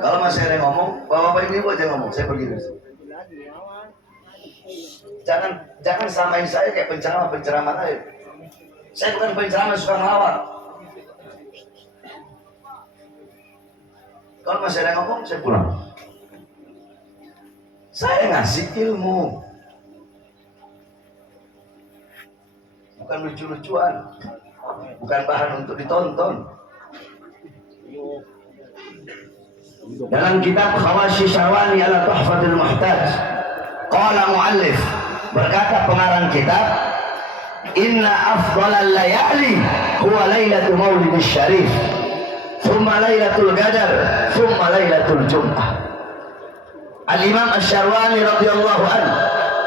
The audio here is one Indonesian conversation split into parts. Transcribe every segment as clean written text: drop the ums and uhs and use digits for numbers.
Kalau masih ada yang ngomong, bapak ibu aja ngomong, saya pergi dulu. Jangan samain saya kayak penceramah lain. Saya bukan penceramah suka ngelawak. Kalau masih ada yang ngomong, saya pulang. Saya ngasih ilmu, bukan lucu-lucuan, bukan bahan untuk ditonton. Dalam kitab Khawashi Syarwani ala Tuhfatul Muhtaj, qala muallif, berkata pengarang kitab, inna afdalal layali huwa lailatul maulid syarif, thumma lailatul qadar, thumma lailatul jum'ah. Al-Imam Asy-Syarwani radhiyallahu anhu,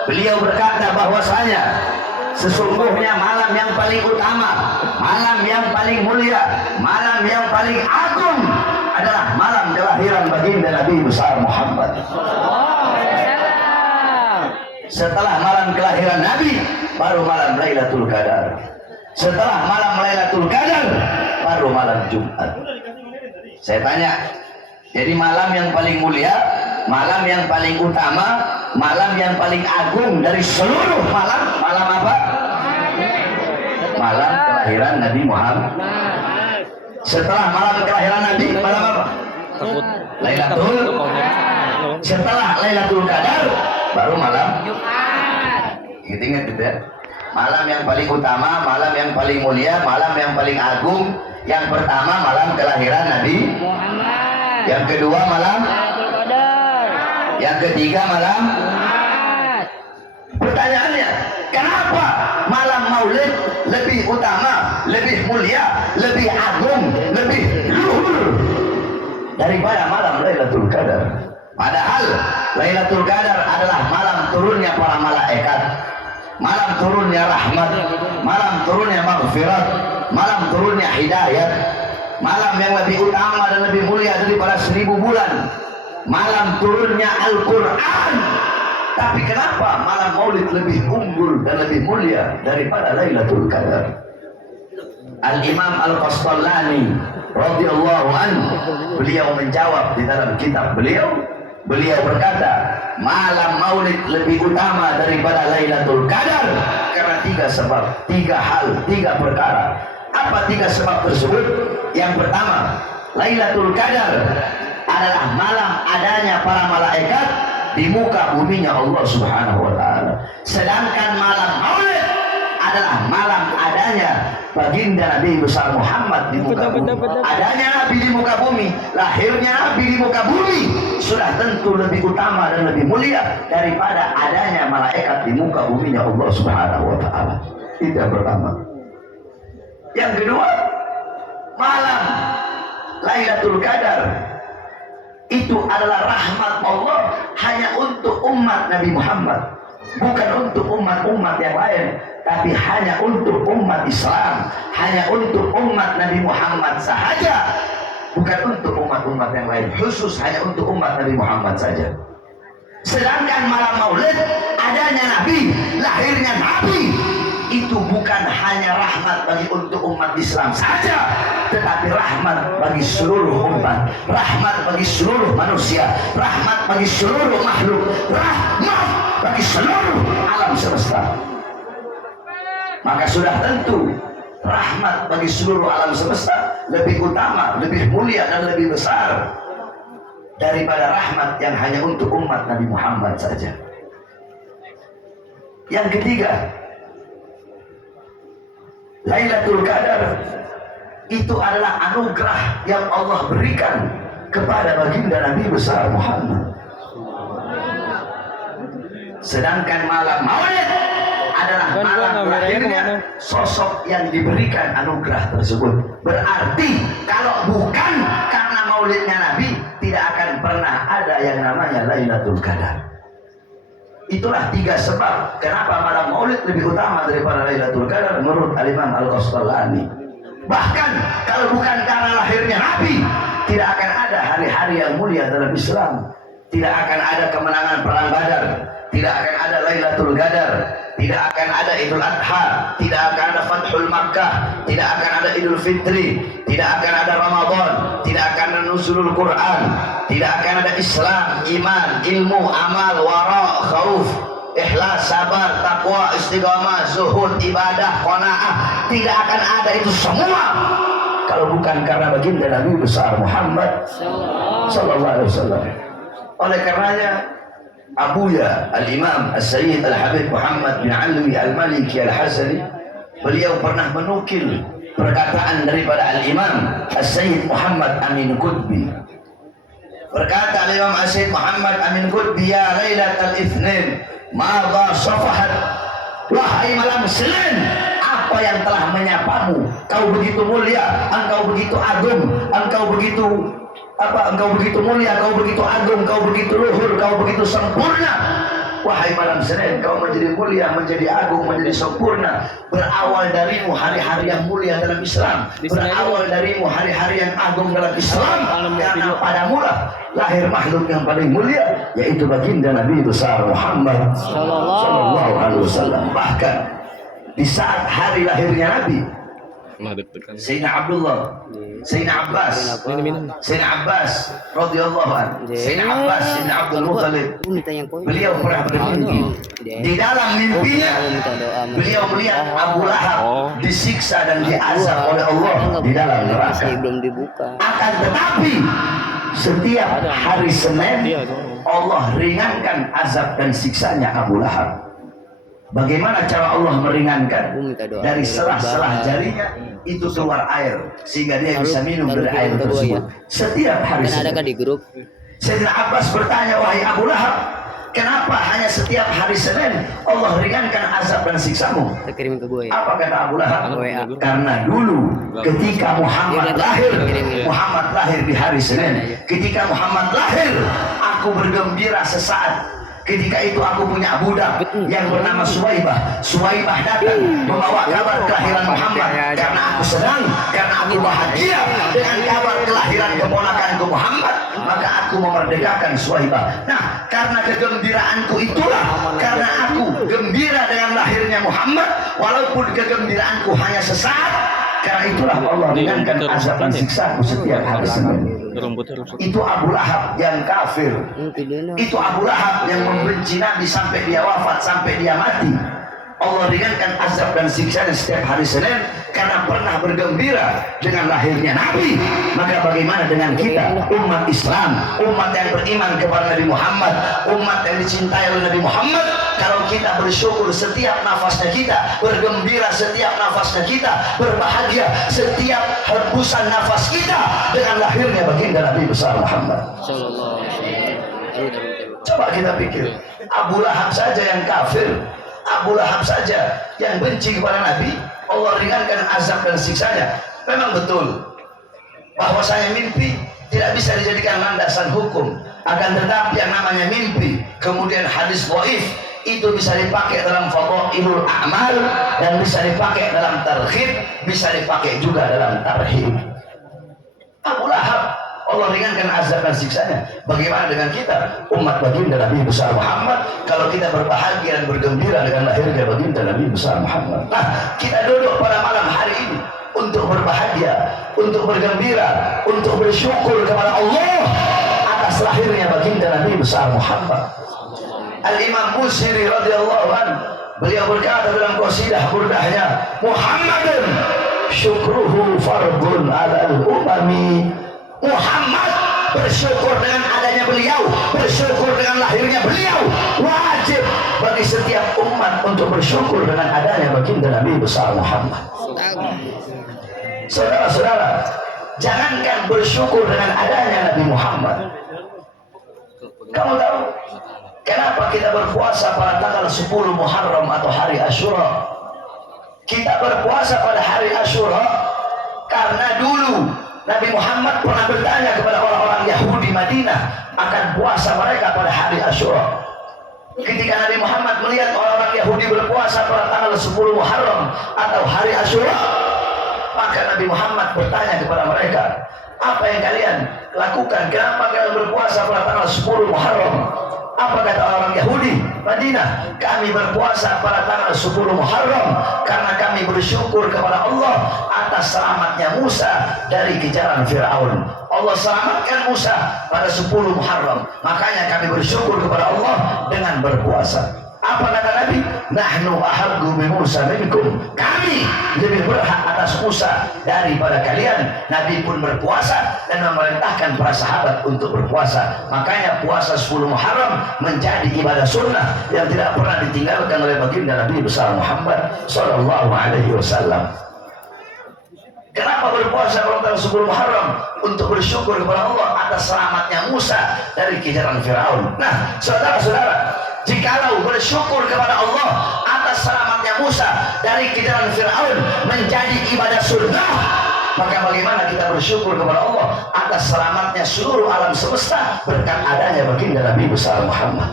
beliau berkata bahwasanya sesungguhnya malam yang paling utama, malam yang paling mulia, malam yang paling agung adalah malam kelahiran baginda Nabi besar Muhammad. Setelah malam kelahiran Nabi, baru malam Lailatul Qadar. Setelah malam Lailatul Qadar, baru malam Jumat. Saya tanya, jadi malam yang paling mulia, malam yang paling utama, malam yang paling agung dari seluruh malam, malam apa? Malam kelahiran Nabi Muhammad. Setelah malam kelahiran Nabi, malam apa? Lailatul. Setelah Lailatul Qadar, baru malam Jumat. Ingat gitu ya. Malam yang paling utama, malam yang paling mulia, malam yang paling agung. Yang pertama malam kelahiran Nabi Muhammad. Yang kedua malam Lailatul Qadar. Yang ketiga malam Jumat. Pertanyaannya, kenapa malam Maulid lebih utama, lebih mulia, lebih agung, lebih luhur daripada malam Lailatul Qadar? Padahal Lailatul Qadar adalah malam turunnya para malaikat, malam turunnya rahmat, malam turunnya maghfirat, malam turunnya hidayat, malam yang lebih utama dan lebih mulia daripada 1000 bulan, malam turunnya Al-Quran. Tapi kenapa malam Maulid lebih unggul dan lebih mulia daripada Lailatul Qadar? Al-Imam Al-Qastallani radhiyallahu anhu, beliau menjawab di dalam kitab beliau berkata, malam Maulid lebih utama daripada Lailatul Qadar karena 3 sebab, 3 hal, 3 perkara. Apa 3 sebab tersebut? Yang pertama, Lailatul Qadar adalah malam adanya para malaikat di muka buminya Allah Subhanahu wa taala. Sedangkan malam Maulid adalah malam adanya baginda Nabi besar Muhammad di muka bumi. Adanya Nabi di muka bumi, lahirnya Nabi di muka bumi sudah tentu lebih utama dan lebih mulia daripada adanya malaikat di muka buminya Allah Subhanahu wa taala. Itu yang pertama. Yang kedua, malam Lailatul Qadar itu adalah rahmat Allah hanya untuk umat Nabi Muhammad, bukan untuk umat-umat yang lain, tapi hanya untuk umat Islam, hanya untuk umat Nabi Muhammad sahaja, bukan untuk umat-umat yang lain, khusus hanya untuk umat Nabi Muhammad saja. Sedangkan malam Maulid adanya Nabi, lahirnya Nabi, itu bukan hanya rahmat bagi untuk umat Islam saja, tetapi rahmat bagi seluruh umat, rahmat bagi seluruh manusia, rahmat bagi seluruh makhluk, rahmat bagi seluruh alam semesta. Maka sudah tentu rahmat bagi seluruh alam semesta lebih utama, lebih mulia dan lebih besar daripada rahmat yang hanya untuk umat Nabi Muhammad saja. Yang ketiga, Lailatul Qadar itu adalah anugerah yang Allah berikan kepada baginda Nabi besar Muhammad. Sedangkan malam Maulid adalah malam lahirnya sosok yang diberikan anugerah tersebut. Berarti kalau bukan karena Maulidnya Nabi, tidak akan pernah ada yang namanya Lailatul Qadar. Itulah 3 sebab kenapa malam Maulid lebih utama daripada Lailatul Qadar menurut Al-Imam Al-Qastallani. Bahkan kalau bukan karena lahirnya Nabi, tidak akan ada hari-hari yang mulia dalam Islam. Tidak akan ada kemenangan perang Badar, tidak akan ada Lailatul Qadar, tidak akan ada Idul Adha, tidak akan ada Fathul Makkah, tidak akan ada Idul Fitri, tidak akan ada Ramadan, tidak akan ada Nuzulul Quran, tidak akan ada Islam, iman, ilmu, amal, wara, khauf, ikhlas, sabar, takwa, istiqamah, zuhud, ibadah, qanaah. Tidak akan ada itu semua kalau bukan karena baginda Nabi besar Muhammad sallallahu alaihi wasallam. Oleh karenanya Abuya Al-Imam As-Sayyid Al-Habib Muhammad bin Alwi Al-Maliki Al-Hasani, beliau pernah menukil perkataan daripada Al-Imam As-Sayyid Muhammad Amin Qutbi. Berkata Al-Imam As-Sayyid Muhammad Amin Qutbi, ya Lailatul Itsnin madha safahat, wahai malam Senin, apa yang telah menyapamu? Kau begitu mulia, engkau begitu agung, engkau begitu engkau begitu mulia, kau begitu agung, kau begitu luhur, kau begitu sempurna. Wahai malam Senin, kau menjadi mulia, menjadi agung, menjadi sempurna. Berawal darimu hari-hari yang mulia dalam Islam, berawal darimu hari-hari yang agung dalam Islam, karena padamu lah lahir makhluk yang paling mulia, yaitu baginda Nabi besar Muhammad sallallahu alaihi wasallam. Bahkan di saat hari lahirnya Nabi, Sayyidina Abdullah, Sayyidina Abbas, Sayyidina Abbas radhiyallahu anhu, Sayyidina Abbas bin Abdul Muttalib, beliau pernah bermimpi. Di dalam mimpinya beliau melihat Abu Lahab disiksa dan diazab oleh Allah di dalam neraka. Akan tetapi setiap hari Senin Allah ringankan azab dan siksanya Abu Lahab. Bagaimana cara Allah meringankan? Dari selah-selah jarinya itu keluar air sehingga dia bisa minum dari air tersebut setiap hari Senin. Sayyidina Abbas bertanya, wahai Abu Lahab, kenapa hanya setiap hari Senin Allah ringankan azab dan siksamu? Apa kata Abu Lahab? Karena dulu ketika Muhammad lahir di hari Senin, ketika Muhammad lahir, aku bergembira sesaat. Ketika itu aku punya budak yang bernama Suwaibah. Suwaibah datang membawa kabar kelahiran Muhammad. Karena aku senang, karena aku bahagia dengan kabar kelahiran keponakanku Muhammad, maka aku memerdekakan Suwaibah. Nah, karena kegembiraanku itulah, karena aku gembira dengan lahirnya Muhammad, walaupun kegembiraanku hanya sesaat, karena itulah Allah ringankan azab dan siksaku setiap hari Senin. Itu Abu Lahab yang kafir. Itu Abu Lahab yang membenci Nabi sampai dia wafat, sampai dia mati. Allah ringankan azab dan siksanya setiap hari Senin karena pernah bergembira dengan lahirnya Nabi. Maka bagaimana dengan kita, umat Islam, umat yang beriman kepada Nabi Muhammad, umat yang dicintai oleh Nabi Muhammad, kalau kita bersyukur setiap nafasnya kita, bergembira setiap nafasnya kita, berbahagia setiap hembusan nafas kita dengan lahirnya baginda Nabi besar Muhammad. Coba kita pikir, Abu Lahab saja yang kafir, Abu Lahab saja yang benci kepada Nabi, Allah ringankan azab dan siksanya. Memang betul bahwasanya mimpi tidak bisa dijadikan landasan hukum. Akan tetapi yang namanya mimpi, kemudian hadis dhaif, itu bisa dipakai dalam fadhailul a'mal dan bisa dipakai dalam targhib, bisa dipakai juga dalam tarhib. Abu Lahab Allah ringankan azab dan siksanya. Bagaimana dengan kita, umat baginda Nabi besar Muhammad, kalau kita berbahagia dan bergembira dengan lahirnya baginda Nabi besar Muhammad? Nah, kita duduk pada malam hari ini untuk berbahagia, untuk bergembira, untuk bersyukur kepada Allah atas lahirnya baginda Nabi besar Muhammad. Al-Imam Busiri radhiyallahu anhu, beliau berkata dalam qasidah burdahnya, Muhammadun syukruhu fardun alal umami. Muhammad bersyukur dengan adanya beliau, bersyukur dengan lahirnya beliau, wajib bagi setiap umat untuk bersyukur dengan adanya baginda Nabi besar Muhammad. Saudara-saudara, jangankan bersyukur dengan adanya Nabi Muhammad, kamu tahu kenapa kita berpuasa pada tanggal 10 Muharram atau hari Asyura? Kita berpuasa pada hari Asyura karena dulu Nabi Muhammad pernah bertanya kepada orang-orang Yahudi Madinah akan puasa mereka pada hari Asyura. Ketika Nabi Muhammad melihat orang-orang Yahudi berpuasa pada tanggal 10 Muharram atau hari Asyura, maka Nabi Muhammad bertanya kepada mereka, apa yang kalian lakukan? Kenapa kalian berpuasa pada tanggal 10 Muharram? Apa kata orang Yahudi Madinah? Kami berpuasa pada tanggal 10 Muharram karena kami bersyukur kepada Allah atas selamatnya Musa dari kejaran Fir'aun. Allah selamatkan Musa pada 10 Muharram, makanya kami bersyukur kepada Allah dengan berpuasa. Apa kata Nabi? Nahnu ahabbu bi Musa minkum. Kami lebih berhak atas Musa daripada kalian. Nabi pun berpuasa dan memerintahkan para sahabat untuk berpuasa. Makanya puasa 10 Muharram menjadi ibadah sunnah yang tidak pernah ditinggalkan oleh baginda Nabi besar Muhammad sallallahu alaihi wasallam. Kenapa berpuasa pada tanggal 10 Muharram? Untuk bersyukur kepada Allah atas selamatnya Musa dari kejaran Fir'aun. Nah, saudara-saudara, jikalau bersyukur kepada Allah atas selamatnya Musa dari kejaran Fir'aun menjadi ibadah sunnah, maka bagaimana kita bersyukur kepada Allah atas selamatnya seluruh alam semesta berkat adanya baginda Nabi besar Muhammad?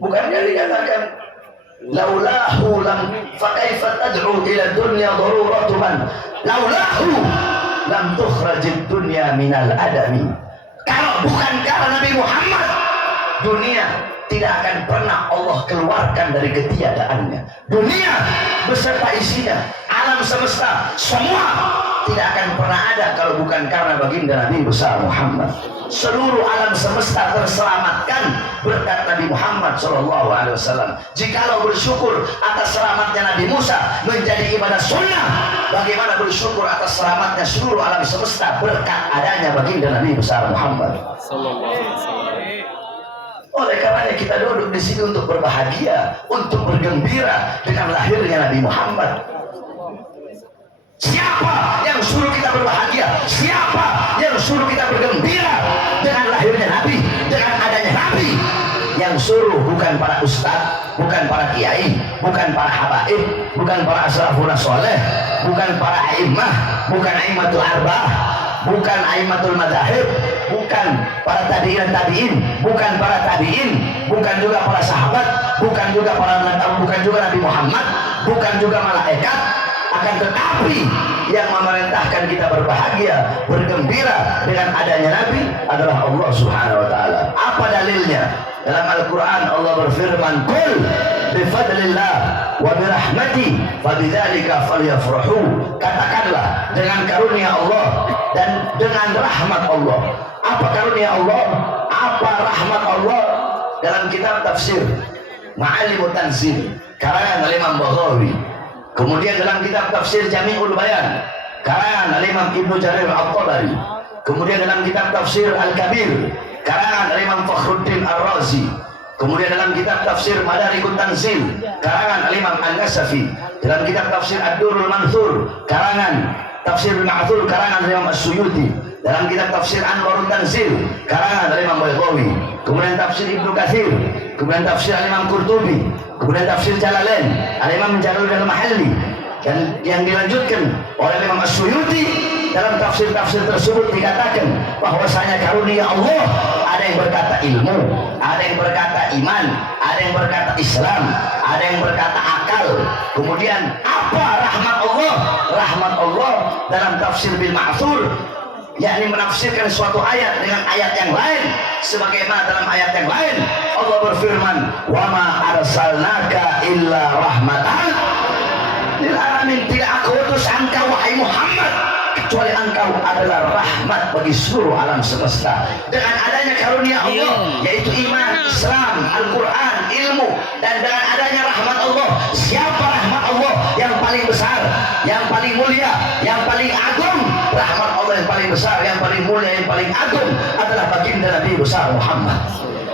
Bukankah dikatakan laulahu lam fakaifa tad'u ila dunya daruratu man laulahu lam tukhrajid dunya minal adami. Kalau bukan karena Nabi Muhammad, dunia tidak akan pernah Allah keluarkan dari ketiadaannya. Dunia beserta isinya, alam semesta, semua tidak akan pernah ada kalau bukan karena baginda Nabi besar Muhammad. Seluruh alam semesta terselamatkan berkat Nabi Muhammad SAW. Jikalau bersyukur atas selamatnya Nabi Musa menjadi ibadah sunnah, bagaimana bersyukur atas selamatnya seluruh alam semesta berkat adanya baginda Nabi besar Muhammad SAW. Oleh karenanya kita duduk di sini untuk berbahagia, untuk bergembira dengan lahirnya Nabi Muhammad. Siapa yang suruh kita berbahagia? Siapa yang suruh kita bergembira dengan lahirnya Nabi, dengan adanya Nabi? Yang suruh bukan para ustadz, bukan para kiai, bukan para habaib, bukan para asrafun soleh, bukan para a'immah, bukan a'immatul arba'ah, bukan a'immatul madzahib, bukan para tabi'in, bukan para tabi'in, bukan juga para sahabat, bukan juga Nabi Muhammad, bukan juga malaikat. Akan tetapi yang memerintahkan kita berbahagia, bergembira dengan adanya Nabi adalah Allah Subhanahu wa taala. Apa dalilnya? Dalam Al-Qur'an Allah berfirman, "Qul bi fadlillah wa bi rahmati fabidzalika falyafrahu." Katakanlah dengan karunia Allah dan dengan rahmat Allah. Apa karunia Allah? Apa rahmat Allah? Dalam kitab tafsir Ma'alimut Tanzil karangan Imam Baghawi. Kemudian dalam kitab tafsir Jami'ul Bayan karangan Imam Ibnu Jarir At-Tabari. Kemudian dalam kitab tafsir Al-Kabir karangan Imam Fakhruddin Ar-Razi. Kemudian dalam kitab tafsir Madarikut Tanzil karangan Imam An-Nasafi. Dalam kitab tafsir Ad-Durrul Mansur karangan Tafsir Al-Ma'thur karangan Imam As-Suyuti. Dalam kitab tafsir Anwarul Tanzil karangan Imam Baghawi. Kemudian tafsir Ibnu Katsir, kemudian tafsir Imam Qurtubi, kemudian tafsir Jalalain Imam Jalaluddin Al-Mahalli, dan yang dilanjutkan oleh Imam As-Suyuti. Dalam tafsir-tafsir tersebut dikatakan bahwasanya karunia Allah ada yang berkata ilmu, ada yang berkata iman, ada yang berkata Islam, ada yang berkata akal. Kemudian apa rahmat Allah? Rahmat Allah dalam tafsir bil Ma'thur, yakni menafsirkan suatu ayat dengan ayat yang lain, sebagaimana dalam ayat yang lain Allah berfirman, "Wa ma arsalnaka illa rahmatan lil alamin." Tidak aku utus engkau wahai Muhammad kecuali engkau adalah rahmat bagi seluruh alam semesta. Dengan adanya karunia Allah yaitu iman, Islam, Al-Quran, ilmu, dan dengan adanya rahmat Allah, siapa rahmat Allah yang paling besar, yang paling mulia, yang paling agung? Rahmat Allah yang paling besar, yang paling mulia, yang paling agung adalah baginda Nabi besar Muhammad.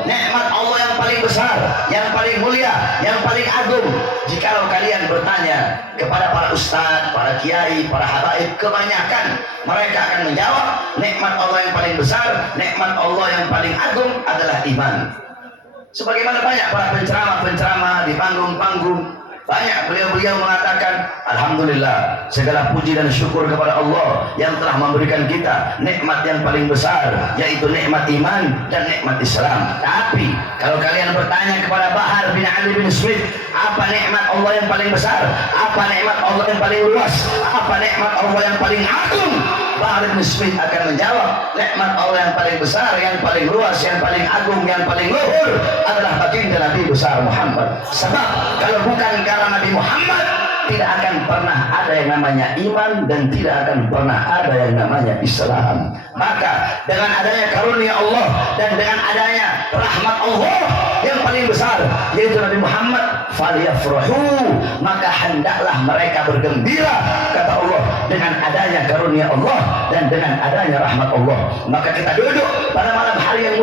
Nikmat Allah yang paling besar, yang paling mulia, yang paling agung. Jikalau kalian bertanya kepada para ustadz, para kiai, para habaib, kebanyakan mereka akan menjawab nikmat Allah yang paling besar, nikmat Allah yang paling agung adalah iman. Sebagaimana banyak para penceramah-penceramah di panggung-panggung, banyak beliau-beliau mengatakan, alhamdulillah, segala puji dan syukur kepada Allah yang telah memberikan kita nikmat yang paling besar, yaitu nikmat iman dan nikmat Islam. Tapi kalau kalian bertanya kepada Bahar bin Ali bin Smith, apa nikmat Allah yang paling besar, apa nikmat Allah yang paling luas, apa nikmat Allah yang paling agung, Bahar bin Smith akan menjawab, nikmat Allah yang paling besar, yang paling luas, yang paling agung, yang paling luhur adalah baginda Nabi besar Muhammad. Sebab kalau bukan karena Nabi Muhammad, tidak akan pernah ada yang namanya iman dan tidak akan pernah ada yang namanya Islam. Maka dengan adanya karunia Allah dan dengan adanya rahmat Allah yang paling besar yaitu Nabi Muhammad, falyafrahu, maka hendaklah mereka bergembira, kata Allah, dengan adanya karunia Allah dan dengan adanya rahmat Allah. Maka kita duduk pada malam hari yang